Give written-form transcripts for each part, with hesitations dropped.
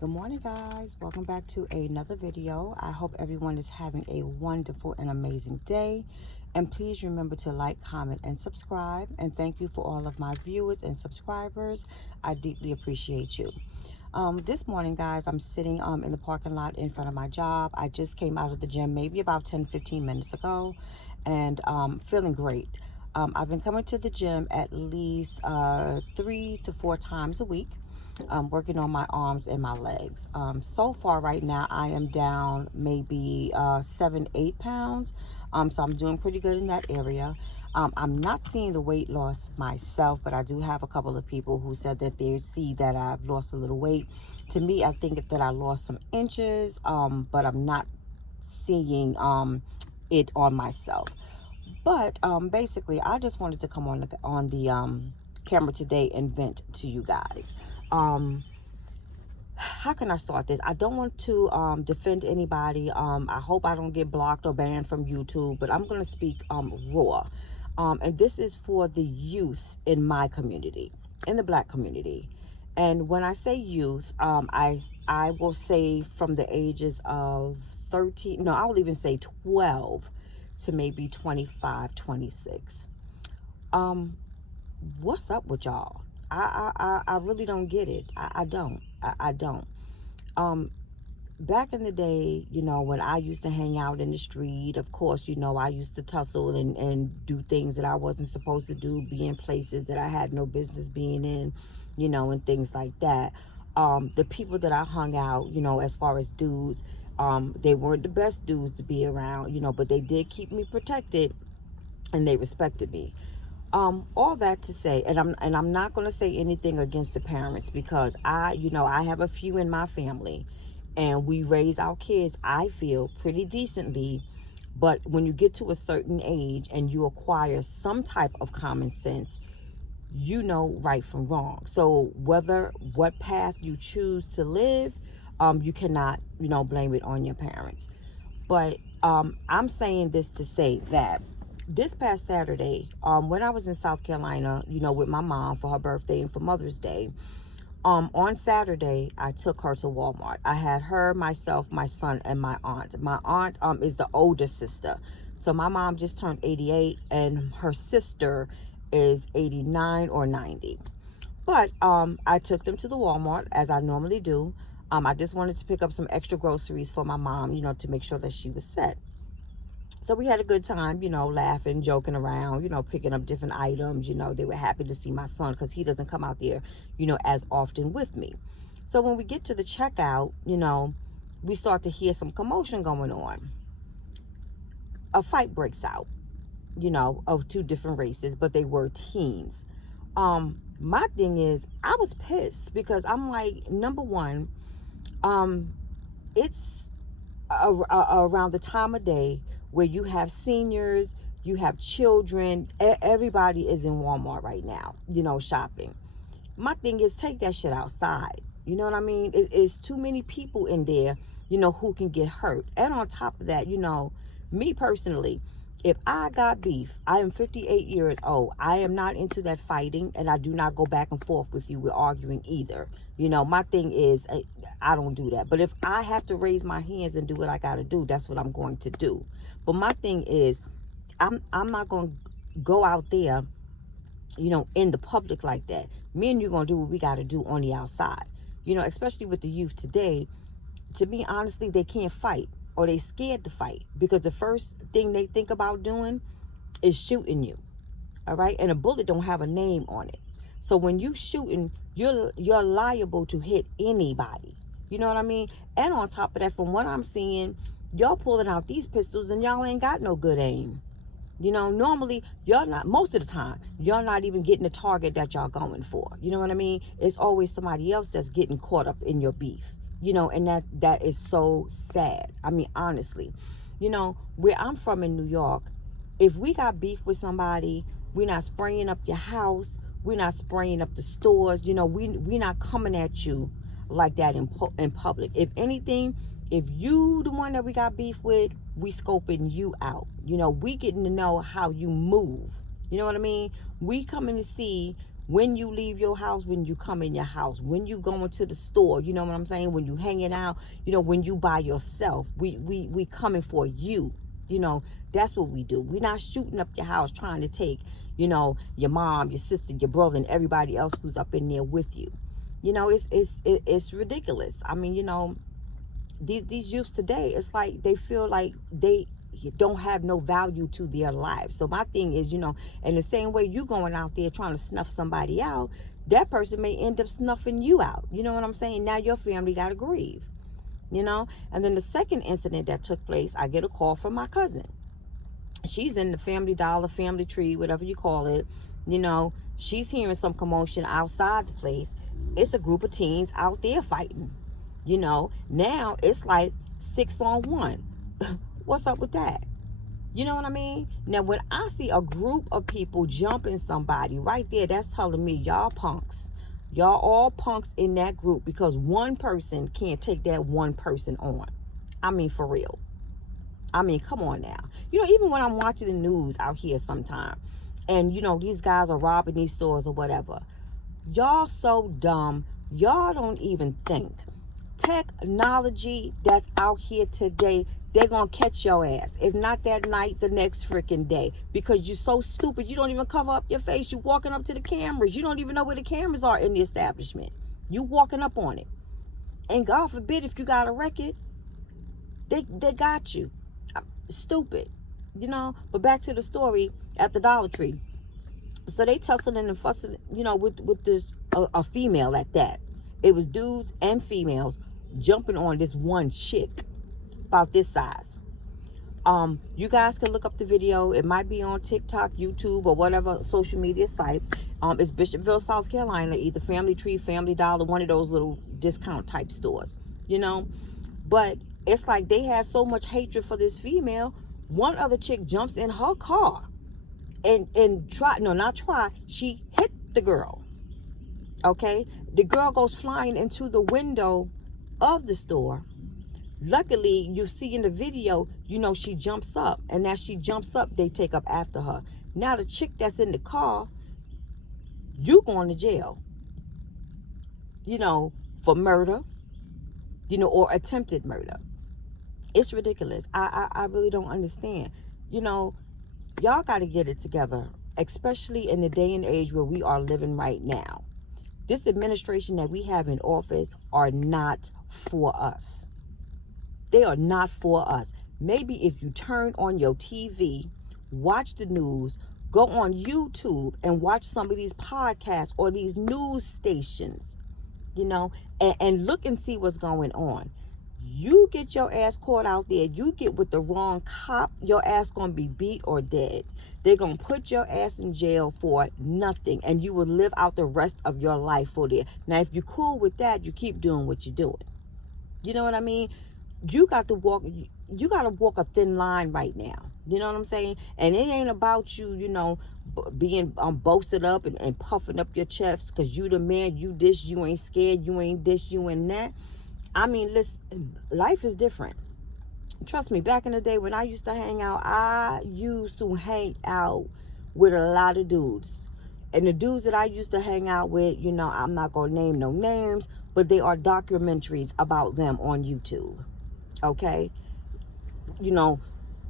Good morning, guys. Welcome back to another video. I hope everyone is having a wonderful and amazing day. And please remember to like, comment, and subscribe. And thank you for all of my viewers and subscribers. I deeply appreciate you. This morning, guys, I'm sitting in the parking lot in front of my job. I just came out of the gym maybe about 10-15 minutes ago, and feeling great. I've been coming to the gym at least 3 to 4 times a week. Working on my arms and my legs. So far right now, I am down maybe 7-8 pounds. So I'm doing pretty good in that area. I'm not seeing the weight loss myself, but I do have a couple of people who said that they see that I've lost a little weight. To me, I think that I lost some inches, but I'm not seeing it on myself. But basically, I just wanted to come on the camera today and vent to you guys. How can I start this? I don't want to defend anybody. I hope I don't get blocked or banned from YouTube, but I'm going to speak raw. And this is for the youth in my community, in the Black community. And when I say youth, I will say from the ages of 13, no, I will even say 12 to maybe 25, 26. What's up with y'all? I really don't get it. I don't. Back in the day, you know, when I used to hang out in the street, of course, you know, I used to tussle and do things that I wasn't supposed to do, be in places that I had no business being in, you know, and things like that. The people that I hung out, you know, as far as dudes, they weren't the best dudes to be around, you know, but they did keep me protected and they respected me. All that to say, and I'm not going to say anything against the parents, because I have a few in my family and we raise our kids, I feel, pretty decently. But when you get to a certain age and you acquire some type of common sense, you know right from wrong. So what path you choose to live, you cannot, you know, blame it on your parents. But I'm saying this to say that this past Saturday, when I was in South Carolina, you know, with my mom for her birthday and for Mother's Day, on Saturday, I took her to Walmart. I had her, myself, my son, and my aunt. My aunt is the older sister. So my mom just turned 88, and her sister is 89 or 90. But I took them to the Walmart, as I normally do. I just wanted to pick up some extra groceries for my mom, you know, to make sure that she was set. So we had a good time, you know, laughing, joking around, you know, picking up different items. You know, they were happy to see my son because he doesn't come out there, you know, as often with me. So when we get to the checkout, you know, we start to hear some commotion going on. A fight breaks out, you know, of two different races, but they were teens. My thing is, I was pissed because I'm like, number one, it's around the time of day where you have seniors, you have children, everybody is in Walmart right now, you know, shopping. My thing is, take that shit outside. You know what I mean? It's too many people in there, you know, who can get hurt. And on top of that, you know, me personally, if I got beef, I am 58 years old. I am not into that fighting, and I do not go back and forth with you with arguing either. You know, my thing is, I don't do that. But if I have to raise my hands and do what I got to do, that's what I'm going to do. But my thing is, I'm not going to go out there, you know, in the public like that. Me and you going to do what we got to do on the outside. You know, especially with the youth today, to me, honestly, they can't fight, or they scared to fight, because the first thing they think about doing is shooting you. All right? And a bullet don't have a name on it. So when you shooting, you're liable to hit anybody. You know what I mean? And on top of that, from what I'm seeing, y'all pulling out these pistols and y'all ain't got no good aim. You know, normally, y'all not, most of the time, y'all not even getting the target that y'all going for. You know what I mean? It's always somebody else that's getting caught up in your beef. You know, and that is so sad. I mean, honestly, you know, where I'm from in New York, if we got beef with somebody, we're not spraying up your house. We're not spraying up the stores. You know, we not coming at you like that in public. If anything, if you the one that we got beef with, we scoping you out. You know, we getting to know how you move. You know what I mean? We coming to see when you leave your house, when you come in your house, when you go into the store, you know what I'm saying? When you hanging out, you know, when you by yourself, we coming for you. You know, that's what we do. We're not shooting up your house trying to take, you know, your mom, your sister, your brother, and everybody else who's up in there with you. You know, it's ridiculous. I mean, you know, these youths today, it's like they feel like they don't have no value to their lives. So my thing is, you know, in the same way you going out there trying to snuff somebody out, that person may end up snuffing you out. You know what I'm saying? Now your family got to grieve, you know. And then the second incident that took place, I get a call from my cousin. She's in the Family Dollar, Family Tree, whatever you call it. You know, she's hearing some commotion outside the place. It's a group of teens out there fighting. You know, now it's like 6-on-1. What's up with that? You know what I mean? Now, when I see a group of people jumping somebody right there, that's telling me y'all punks. Y'all all punks in that group, because one person can't take that one person on. I mean, for real. I mean, come on now. You know, even when I'm watching the news out here sometime, and, you know, these guys are robbing these stores or whatever. Y'all so dumb. Y'all don't even think. Technology that's out here today, they're gonna catch your ass. If not that night, the next freaking day. Because you're so stupid, you don't even cover up your face. You walking up to the cameras. You don't even know where the cameras are in the establishment. You walking up on it. And God forbid if you got a record, they got you. Stupid. You know, but back to the story at the Dollar Tree. So they tussling and fussing, you know, with this a female at that. It was dudes and females jumping on this one chick about this size. You guys can look up the video. It might be on TikTok, YouTube, or whatever social media site. It's Bishopville, South Carolina, either Family Tree, Family Dollar, one of those little discount type stores, you know. But it's like they had so much hatred for this female. One other chick jumps in her car and she hit the girl. Okay, the girl goes flying into the window of the store. Luckily, you see in the video, you know, she jumps up, and as she jumps up, they take up after her. Now the chick that's in the car, you going to jail, you know, for murder, you know, or attempted murder. It's ridiculous. I really don't understand. You know, y'all got to get it together, especially in the day and age where we are living right now. This administration that we have in office are not for us. They are not for us. Maybe if you turn on your TV, watch the news, go on YouTube and watch some of these podcasts or these news stations, you know, and look and see what's going on. You get your ass caught out there, you get with the wrong cop, your ass gonna be beat or dead. They're gonna put your ass in jail for nothing, and you will live out the rest of your life for there. Now, if you're cool with that, you keep doing what you're doing. You know what I mean? You got to walk a thin line right now. You know what I'm saying? And it ain't about you, you know, being boasted up and puffing up your chest because you the man, you this, you ain't scared, you ain't this, you ain't that. I mean, listen, life is different. Trust me, back in the day when I used to hang out, I used to hang out with a lot of dudes. And the dudes that I used to hang out with, you know, I'm not going to name no names, but they are documentaries about them on YouTube. Okay? You know,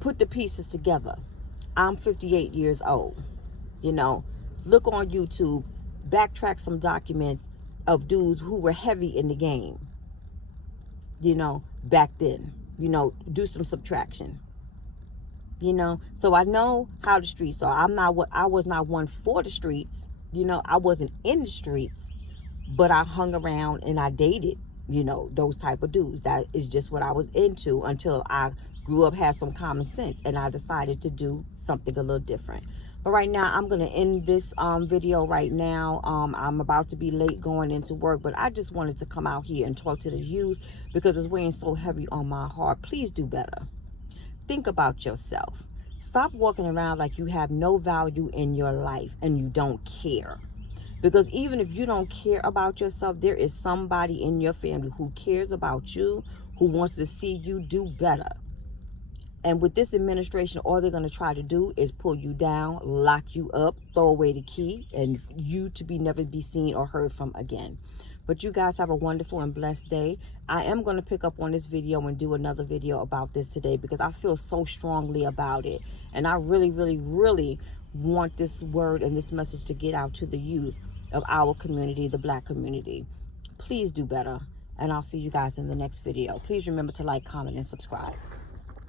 put the pieces together. I'm 58 years old. You know, look on YouTube, backtrack some documents of dudes who were heavy in the game. You know, back then, you know, do some subtraction, you know. So I know how the streets are. I was not one for the streets, you know. I wasn't in the streets, but I hung around and I dated, you know, those type of dudes. That is just what I was into until I grew up, had some common sense, and I decided to do something a little different. But right now, I'm going to end this video right now. I'm about to be late going into work, but I just wanted to come out here and talk to the youth because it's weighing so heavy on my heart. Please do better. Think about yourself. Stop walking around like you have no value in your life and you don't care. Because even if you don't care about yourself, there is somebody in your family who cares about you, who wants to see you do better. And with this administration, all they're going to try to do is pull you down, lock you up, throw away the key, and you to be never be seen or heard from again. But you guys have a wonderful and blessed day. I am going to pick up on this video and do another video about this today because I feel so strongly about it. And I really, really, really want this word and this message to get out to the youth of our community, the Black community. Please do better. And I'll see you guys in the next video. Please remember to like, comment, and subscribe.